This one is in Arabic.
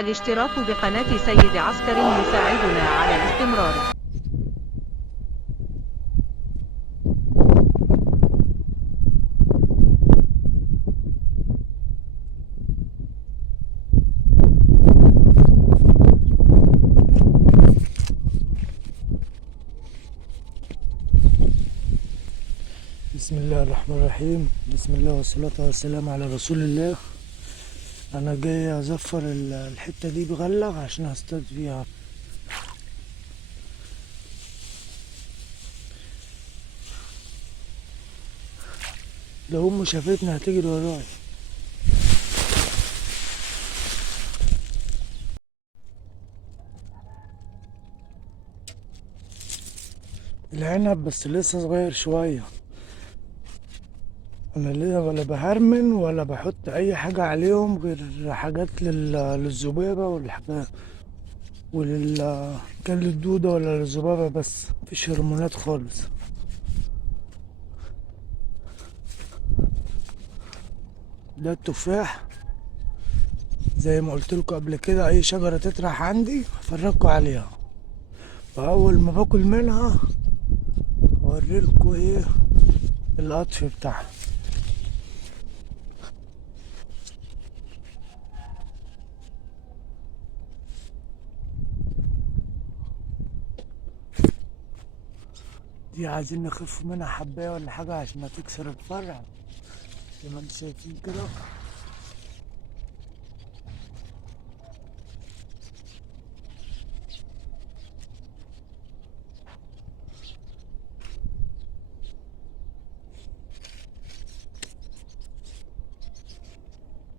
الاشتراك بقناة سيد عسكر يساعدنا على الاستمرار. بسم الله الرحمن الرحيم. بسم الله والصلاة والسلام على رسول الله. انا جاي ازفر الحتة دي بغلق عشان اصطاد فيها. لو امي شافتني هتجري وراي. العنب بس لسه صغير شوية. انا لسه ولا بهرمن ولا بحط اي حاجة عليهم غير حاجات للذبابة والحاجات كان للدودة ولا للذبابة، بس مفيش هرمونات خالص. ده التفاح زي ما قلت لكم قبل كده، اي شجرة تطرح عندي افرجكم عليها، واول ما باكل منها اوريلكوا ايه القطف بتاعها. دي عايزين نخف منها حباية ولا حاجة عشان هتكسر الفرع زي ما انتم شايفين كده.